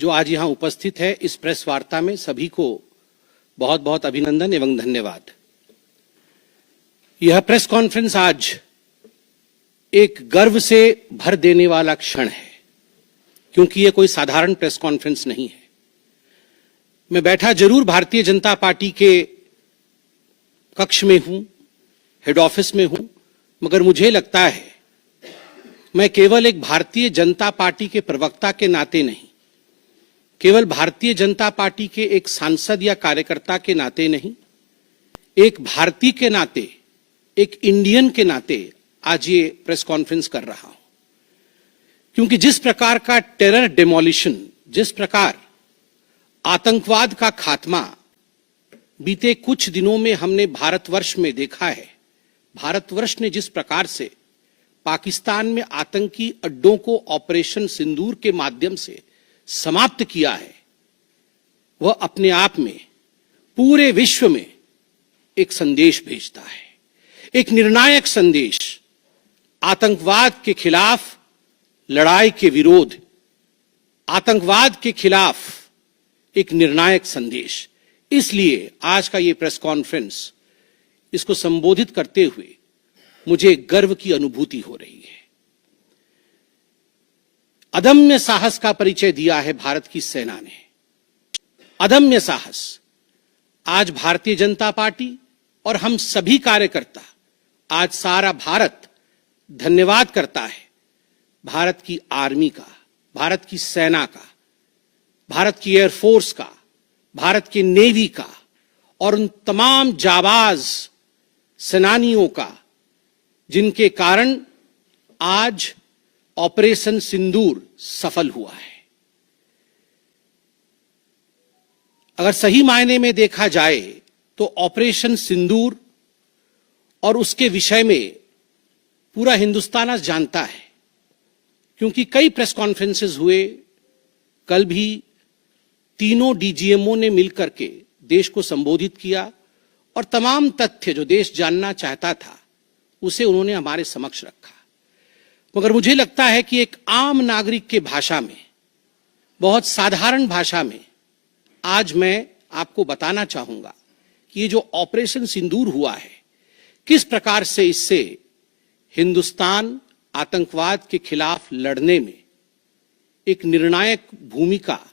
जो आज यहां उपस्थित है इस प्रेस वार्ता में, सभी को बहुत बहुत अभिनंदन एवं धन्यवाद। यह प्रेस कॉन्फ्रेंस आज एक गर्व से भर देने वाला क्षण है, क्योंकि यह कोई साधारण प्रेस कॉन्फ्रेंस नहीं है। मैं बैठा जरूर भारतीय जनता पार्टी के कक्ष में हूं, हेड ऑफिस में हूं, मगर मुझे लगता है मैं केवल एक भारतीय जनता पार्टी के प्रवक्ता के नाते नहीं, केवल भारतीय जनता पार्टी के एक सांसद या कार्यकर्ता के नाते नहीं, एक भारतीय के नाते, एक इंडियन के नाते आज ये प्रेस कॉन्फ्रेंस कर रहा हूं। क्योंकि जिस प्रकार का टेरर डेमोलिशन, जिस प्रकार आतंकवाद का खात्मा बीते कुछ दिनों में हमने भारतवर्ष में देखा है, भारतवर्ष ने जिस प्रकार से पाकिस्तान में आतंकी अड्डों को ऑपरेशन सिंदूर के माध्यम से समाप्त किया है, वह अपने आप में पूरे विश्व में एक संदेश भेजता है, एक निर्णायक संदेश। आतंकवाद के खिलाफ लड़ाई के विरोध, आतंकवाद के खिलाफ एक निर्णायक संदेश। इसलिए आज का ये प्रेस कॉन्फ्रेंस, इसको संबोधित करते हुए मुझे गर्व की अनुभूति हो रही है। अदम्य साहस का परिचय दिया है भारत की सेना ने, अदम्य साहस। आज भारतीय जनता पार्टी और हम सभी कार्यकर्ता, आज सारा भारत धन्यवाद करता है भारत की आर्मी का, भारत की सेना का, भारत की एयरफोर्स का, भारत की नेवी का और उन तमाम जाबाज सेनानियों का जिनके कारण आज ऑपरेशन सिंदूर सफल हुआ है। अगर सही मायने में देखा जाए तो ऑपरेशन सिंदूर और उसके विषय में पूरा हिंदुस्तान आज जानता है, क्योंकि कई प्रेस कॉन्फ्रेंसेस हुए। कल भी तीनों डीजीएमओ ने मिलकर के देश को संबोधित किया और तमाम तथ्य जो देश जानना चाहता था उसे उन्होंने हमारे समक्ष रखा। मगर मुझे लगता है कि एक आम नागरिक के भाषा में, बहुत साधारण भाषा में आज मैं आपको बताना चाहूंगा कि ये जो ऑपरेशन सिंदूर हुआ है, किस प्रकार से इससे हिंदुस्तान आतंकवाद के खिलाफ लड़ने में एक निर्णायक भूमिका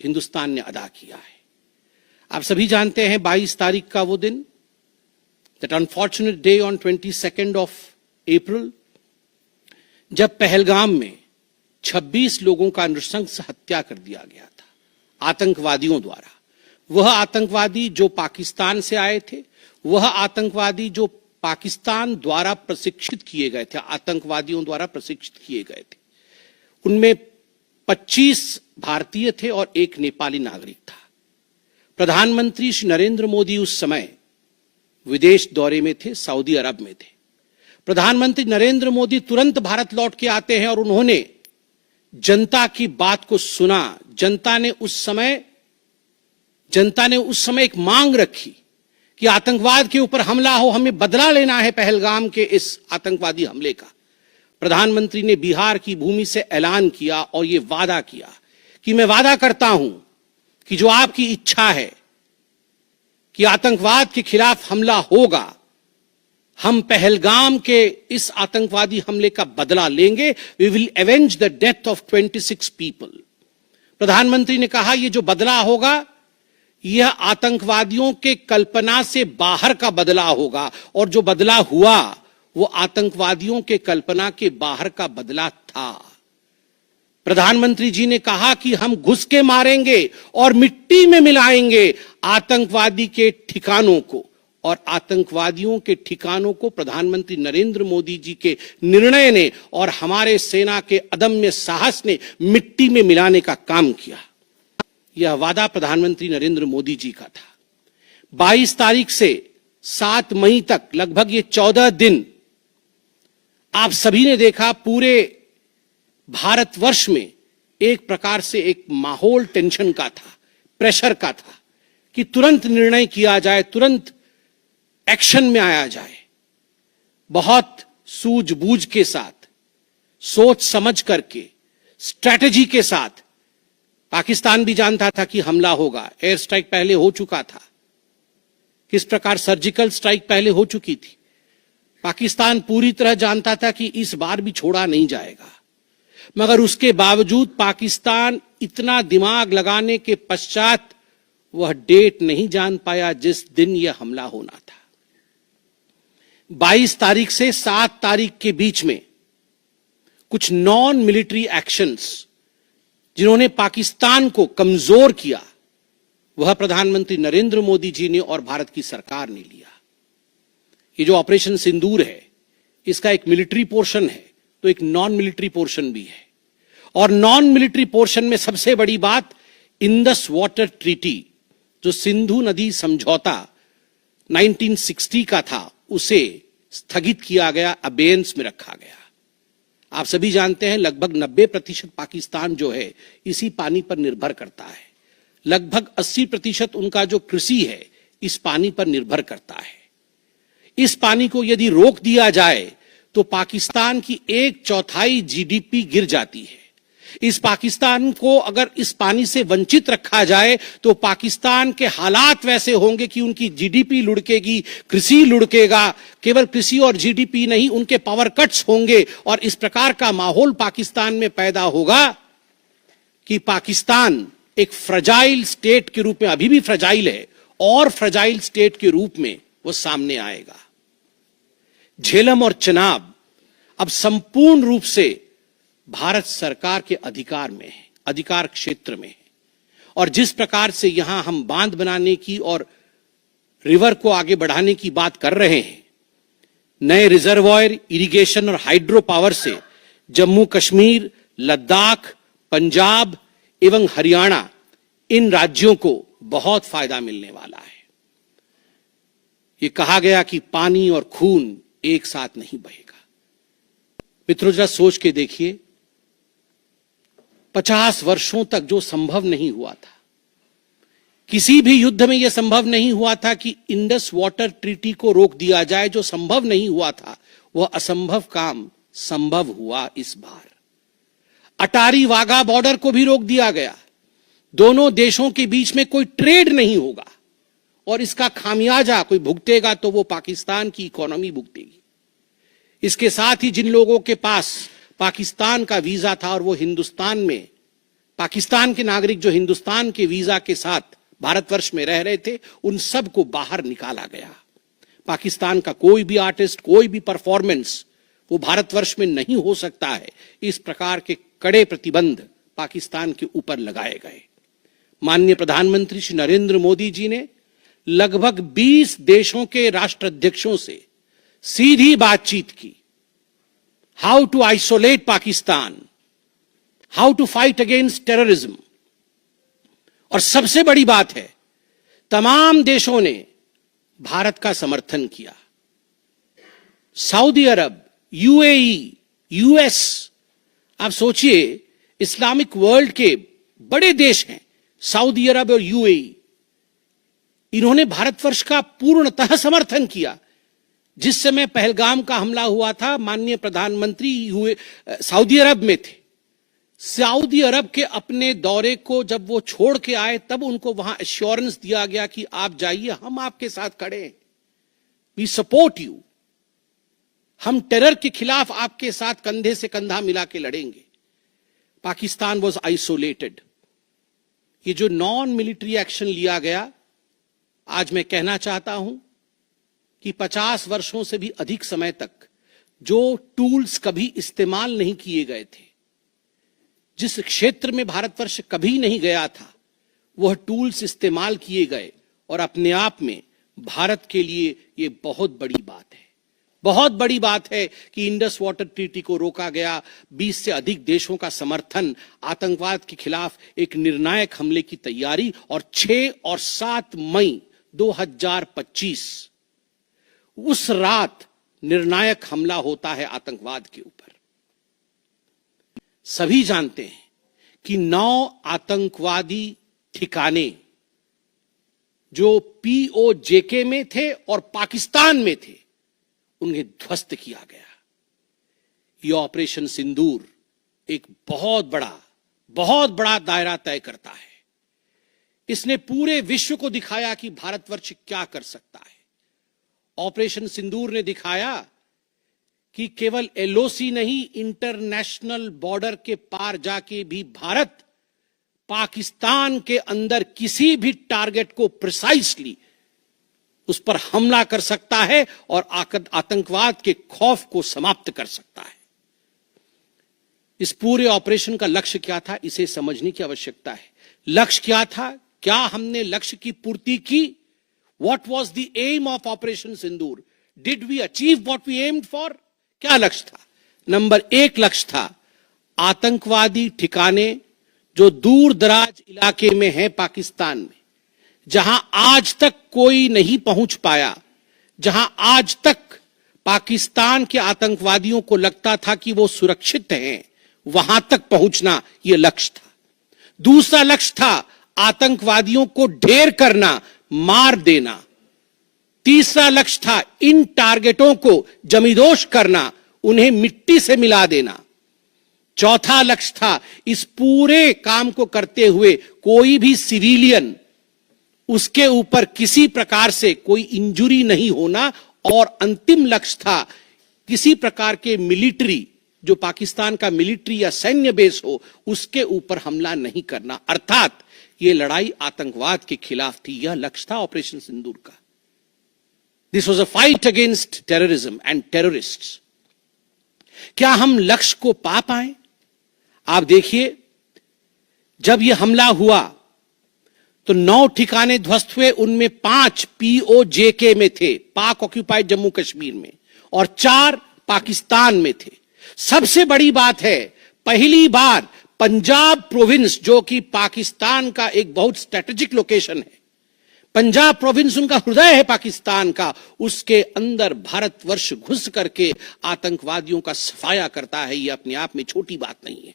हिंदुस्तान ने अदा किया है। आप सभी जानते हैं 22 तारीख का वो दिन, that unfortunate day on 22nd of April, जब पहलगाम में 26 लोगों का नृशंस हत्या कर दिया गया था आतंकवादियों द्वारा। वह आतंकवादी जो पाकिस्तान से आए थे, वह आतंकवादी जो पाकिस्तान द्वारा प्रशिक्षित किए गए थे, आतंकवादियों द्वारा प्रशिक्षित किए गए थे। उनमें 25 भारतीय थे और एक नेपाली नागरिक था। प्रधानमंत्री श्री नरेंद्र मोदी उस समय विदेश दौरे में थे, सऊदी अरब में थे। प्रधानमंत्री नरेंद्र मोदी तुरंत भारत लौट के आते हैं और उन्होंने जनता की बात को सुना। जनता ने उस समय एक मांग रखी कि आतंकवाद के ऊपर हमला हो, हमें बदला लेना है पहलगाम के इस आतंकवादी हमले का। प्रधानमंत्री ने बिहार की भूमि से ऐलान किया और यह वादा किया कि मैं वादा करता हूं कि जो आपकी इच्छा है कि आतंकवाद के खिलाफ हमला होगा, हम पहलगाम के इस आतंकवादी हमले का बदला लेंगे। We will avenge the death of 26 people. प्रधानमंत्री ने कहा यह जो बदला होगा, यह आतंकवादियों के कल्पना से बाहर का बदला होगा, और जो बदला हुआ वो आतंकवादियों के कल्पना के बाहर का बदला था। प्रधानमंत्री जी ने कहा कि हम घुस के मारेंगे और मिट्टी में मिलाएंगे आतंकवादी के ठिकानों को, और आतंकवादियों के ठिकानों को प्रधानमंत्री नरेंद्र मोदी जी के निर्णय ने और हमारे सेना के अदम्य साहस ने मिट्टी में मिलाने का काम किया। यह वादा प्रधानमंत्री नरेंद्र मोदी जी का था। 22 तारीख से 7 मई तक लगभग ये 14 दिन आप सभी ने देखा, पूरे भारतवर्ष में एक प्रकार से एक माहौल टेंशन का था, प्रेशर का था कि तुरंत निर्णय किया जाए, तुरंत एक्शन में आया जाए। बहुत सूझबूझ के साथ, सोच समझ करके, स्ट्रैटेजी के साथ पाकिस्तान भी जानता था कि हमला होगा, एयर स्ट्राइक पहले हो चुका था, किस प्रकार सर्जिकल स्ट्राइक पहले हो चुकी थी। पाकिस्तान पूरी तरह जानता था कि इस बार भी छोड़ा नहीं जाएगा, मगर उसके बावजूद पाकिस्तान इतना दिमाग लगाने के पश्चात वह डेट नहीं जान पाया जिस दिन यह हमला होना था। 22 तारीख से 7 तारीख के बीच में कुछ नॉन मिलिट्री एक्शंस जिन्होंने पाकिस्तान को कमजोर किया, वह प्रधानमंत्री नरेंद्र मोदी जी ने और भारत की सरकार ने लिया। ये जो ऑपरेशन सिंदूर है, इसका एक मिलिट्री पोर्शन है तो एक नॉन मिलिट्री पोर्शन भी है। और नॉन मिलिट्री पोर्शन में सबसे बड़ी बात, इंडस वाटर ट्रीटी, जो सिंधु नदी समझौता 1960 का था, उसे स्थगित किया गया, अबेयंस में रखा गया। आप सभी जानते हैं लगभग 90% पाकिस्तान जो है इसी पानी पर निर्भर करता है। लगभग 80% उनका जो कृषि है इस पानी पर निर्भर करता है। इस पानी को यदि रोक दिया जाए तो पाकिस्तान की 1/4 जीडीपी गिर जाती है। इस पाकिस्तान को अगर इस पानी से वंचित रखा जाए तो पाकिस्तान के हालात वैसे होंगे कि उनकी जीडीपी लुढ़केगी, कृषि लुढ़केगा। केवल कृषि और जीडीपी नहीं, उनके पावर कट्स होंगे और इस प्रकार का माहौल पाकिस्तान में पैदा होगा कि पाकिस्तान एक फ्रजाइल स्टेट के रूप में, अभी भी फ्रजाइल है, और फ्रजाइल स्टेट के रूप में वो सामने आएगा। झेलम और चनाब अब संपूर्ण रूप से भारत सरकार के अधिकार में है, अधिकार क्षेत्र में है। और जिस प्रकार से यहां हम बांध बनाने की और रिवर को आगे बढ़ाने की बात कर रहे हैं, नए रिजर्वॉयर, इरिगेशन और हाइड्रो पावर से जम्मू कश्मीर, लद्दाख, पंजाब एवं हरियाणा, इन राज्यों को बहुत फायदा मिलने वाला है। ये कहा गया कि पानी और खून एक साथ नहीं बहेगा। मित्रों, जरा सोच के देखिए, 50 वर्षों तक जो संभव नहीं हुआ था, किसी भी युद्ध में यह संभव नहीं हुआ था कि इंडस वाटर ट्रीटी को रोक दिया जाए। जो संभव नहीं हुआ था वह असंभव काम संभव हुआ इस बार। अटारी वाघा बॉर्डर को भी रोक दिया गया। दोनों देशों के बीच में कोई ट्रेड नहीं होगा और इसका खामियाजा कोई भुगतेगा तो वो पाकिस्तान की इकोनॉमी भुगतेगी। इसके साथ ही जिन लोगों के पास पाकिस्तान का वीजा था और वो हिंदुस्तान में, पाकिस्तान के नागरिक जो हिंदुस्तान के वीजा के साथ भारतवर्ष में रह रहे थे, उन सब को बाहर निकाला गया। पाकिस्तान का कोई भी आर्टिस्ट, कोई भी परफॉर्मेंस वो भारतवर्ष में नहीं हो सकता है। इस प्रकार के कड़े प्रतिबंध पाकिस्तान के ऊपर लगाए गए। माननीय प्रधानमंत्री श्री नरेंद्र मोदी जी ने लगभग 20 देशों के राष्ट्राध्यक्षों से सीधी बातचीत की। How to isolate Pakistan, how to fight against terrorism. और सबसे बड़ी बात है, तमाम देशों ने भारत का समर्थन किया। सऊदी अरब, यूएई, यूएस, आप सोचिए, इस्लामिक वर्ल्ड के बड़े देश हैं सऊदी अरब और यूएई, इन्होंने भारतवर्ष का पूर्णतः समर्थन किया। जिस समय पहलगाम का हमला हुआ था, माननीय प्रधानमंत्री सऊदी अरब में थे। सऊदी अरब के अपने दौरे को जब वो छोड़ के आए, तब उनको वहां एश्योरेंस दिया गया कि आप जाइए, हम आपके साथ खड़े हैं, वी सपोर्ट यू, हम टेरर के खिलाफ आपके साथ कंधे से कंधा मिला के लड़ेंगे। Pakistan was isolated. ये जो नॉन मिलिट्री एक्शन लिया गया, आज मैं कहना चाहता हूं कि 50 वर्षों से भी अधिक समय तक जो टूल्स कभी इस्तेमाल नहीं किए गए थे, जिस क्षेत्र में भारतवर्ष कभी नहीं गया था, वह टूल्स इस्तेमाल किए गए। और अपने आप में भारत के लिए यह बहुत बड़ी बात है। बहुत बड़ी बात है कि इंडस वाटर ट्रीटी को रोका गया। 20 से अधिक देशों का समर्थन, आतंकवाद के खिलाफ एक निर्णायक हमले की तैयारी। और 6 और 7 मई 2025 उस रात निर्णायक हमला होता है आतंकवाद के ऊपर। सभी जानते हैं कि 9 आतंकवादी ठिकाने जो पीओजेके में थे और पाकिस्तान में थे, उन्हें ध्वस्त किया गया। यह ऑपरेशन सिंदूर एक बहुत बड़ा बहुत बड़ा दायरा तय करता है। इसने पूरे विश्व को दिखाया कि भारतवर्ष क्या कर सकता है। ऑपरेशन सिंदूर ने दिखाया कि केवल एलओसी नहीं, इंटरनेशनल बॉर्डर के पार जाके भी भारत पाकिस्तान के अंदर किसी भी टारगेट को प्रिसाइसली उस पर हमला कर सकता है और आतंकवाद के खौफ को समाप्त कर सकता है। इस पूरे ऑपरेशन का लक्ष्य क्या था, इसे समझने की आवश्यकता है। लक्ष्य क्या था? क्या हमने लक्ष्य की पूर्ति की? What was the aim of Operation Sindoor? Did we achieve what we aimed for? क्या लक्ष्य था? नंबर 1 लक्ष्य था आतंकवादी ठिकाने जो दूर दराज इलाके में है पाकिस्तान में, जहां आज तक कोई नहीं पहुंच पाया, जहां आज तक पाकिस्तान के आतंकवादियों को लगता था कि वो सुरक्षित हैं, वहां तक पहुंचना यह लक्ष्य था। दूसरा लक्ष्य था आतंकवादियों को ढेर करना, मार देना। तीसरा लक्ष्य था इन टारगेटों को जमींदोज करना, उन्हें मिट्टी से मिला देना। चौथा लक्ष्य था इस पूरे काम को करते हुए कोई भी सिविलियन, उसके ऊपर किसी प्रकार से कोई इंजुरी नहीं होना। और अंतिम लक्ष्य था किसी प्रकार के मिलिट्री, जो पाकिस्तान का मिलिट्री या सैन्य बेस हो, उसके ऊपर हमला नहीं करना। अर्थात यह लड़ाई आतंकवाद के खिलाफ थी। यह लक्ष्य था ऑपरेशन सिंदूर का। This was a fight against terrorism and terrorists. क्या हम लक्ष्य को पा पाए? आप देखिए, जब यह हमला हुआ तो 9 ठिकाने ध्वस्त हुए, उनमें 5 POJK में थे, पाक ऑक्यूपाइड जम्मू कश्मीर में, और 4 पाकिस्तान में थे। सबसे बड़ी बात है, पहली बार पंजाब प्रोविंस, जो कि पाकिस्तान का एक बहुत स्ट्रेटेजिक लोकेशन है, पंजाब प्रोविंस उनका हृदय है पाकिस्तान का, उसके अंदर भारतवर्ष घुस करके आतंकवादियों का सफाया करता है। यह अपने आप में छोटी बात नहीं है।